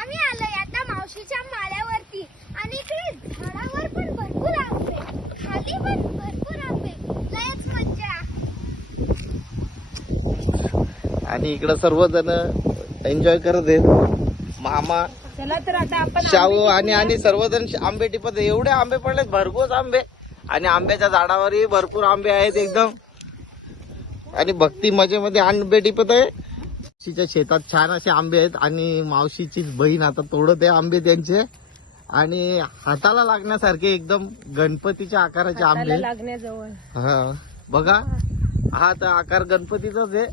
आम्ही आलोय आता मावशीच्या माळ्यावरती आणि इकडे झाडावर पण भरपूर आंबे, खाली पण भरपूर आंबे, लयच मज्जा. आणि इकडे सर्वजण एन्जॉय करत आहेत. मामा, चला तर आता आपण शाहू आणि सर्वजण आंबे टिपत आहे. एवढे आंबे पडलेत, भरघोस आंबे. आणि आंब्याच्या झाडावरही भरपूर आंबे आहेत एकदम. आणि भक्ती मजेमध्ये आंबे टिपत आहे. मावशीच्या शेतात छान असे आंबे आहेत आणि मावशीची बहीण आता तोडत आहे आंबे त्यांचे. आणि हाताला लागण्यासारखे एकदम गणपतीच्या आकाराचे आंबे. लागण्याजवळ हा बघा, हा तर आकार गणपतीचाच आहे.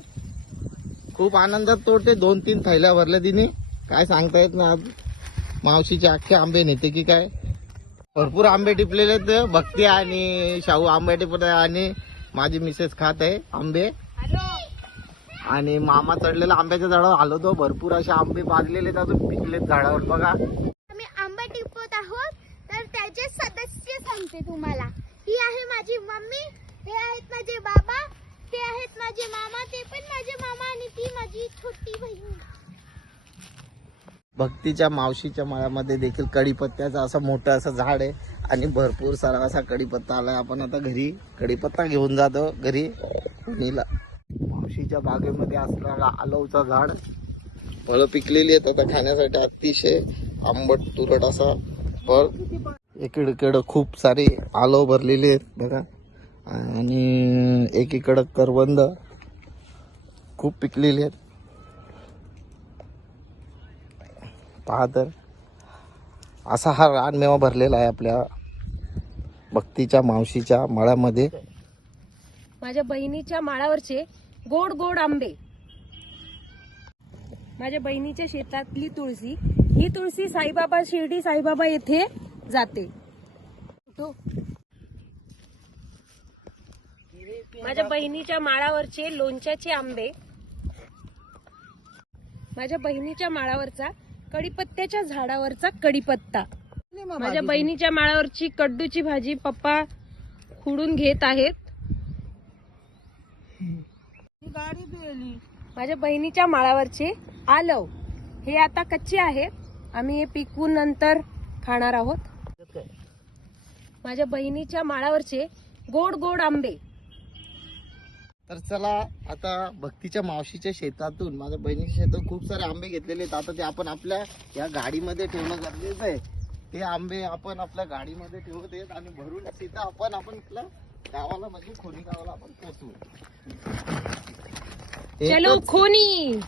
खूप आनंदात तोडते. 2-3 थैल्या भरल्या तिने. काय सांगता येत ना, मावशीचे अख्खे आंबे नेते की काय. भरपूर आंबे टिपलेले आहेत. भक्ती आणि शाहू आंबे टिपत आहे आणि माझी मिसेस खात आहे आंबे. आणि मामा चढलेला आंब्याच्या झाडावर आलो तो. भरपूर असे आंबे बाजलेले आहेत, अजून पिकलेत झाडावर बघा. आम्ही आंबा टिपत आहोत तर त्याचे सदस्य सांगते तुम्हाला. ही आहे माझी मम्मी, हे आहेत माझे बाबा, ते आहेत माझे मामा, ते पण माझे मामा, आणि ती माझी छोटी बहीण. भक्तीच्या मावशीच्या मळ्यामध्ये देखील कढीपत्त्याचं असं मोठं असं झाड आहे आणि भरपूर सारा असा कढीपत्ता आलाय. आपण आता घरी कढीपत्ता घेऊन जातो घरी. मावशीच्या बागेमध्ये असणारा आलवचा झाड, फळं पिकलेली आहेत आता खाण्यासाठी. अतिशय आंबट तुरट असा फळ. एकीकडं खूप सारे आलव भरलेले आहेत बघा. आणि एकीकडं करवंद खूप पिकलेली आहेत. पहा तर, असा हा रानमेवा भरलेला आहे आपल्या भक्तीच्या मावशीच्या मळ्यामध्ये. माझ्या बहिणीच्या माळावरचे गोड गोड आंबे. माझ्या बहिणीच्या शेतातली तुळशी, ही तुळशी साईबाबा, शिर्डी साईबाबा येथे जाते. माझ्या बहिणीच्या माळावरचे लोणच्याचे आंबे. माझ्या बहिणीच्या माळावरचा कढीपत्त्याच्या झाडावरचा कढीपत्ता. माझ्या बहिणीच्या माळावरची कड्डूची भाजी पप्पा खुडून घेत आहेत. माझ्या बहिणीच्या माळावरचे आलव, हे आता कच्चे आहेत. आम्ही हे पिकवून नंतर खाणार आहोत. माझ्या बहिणीच्या माळावरचे गोड गोड आंबे. तर चला आता भक्तीच्या मावशीच्या शेतातून, माझ्या बहिणीच्या शेतात खूप सारे आंबे घेतलेले आहेत. आता ते आपण आपल्या या गाडीमध्ये ठेवणं गरजेचं आहे. ते आंबे आपण आपल्या गाडीमध्ये ठेवत आहेत आणि भरून तिथं आपण आपल्या गावाला, म्हणजे खोनी गावाला आपण पोहोचू. चलो खोनी.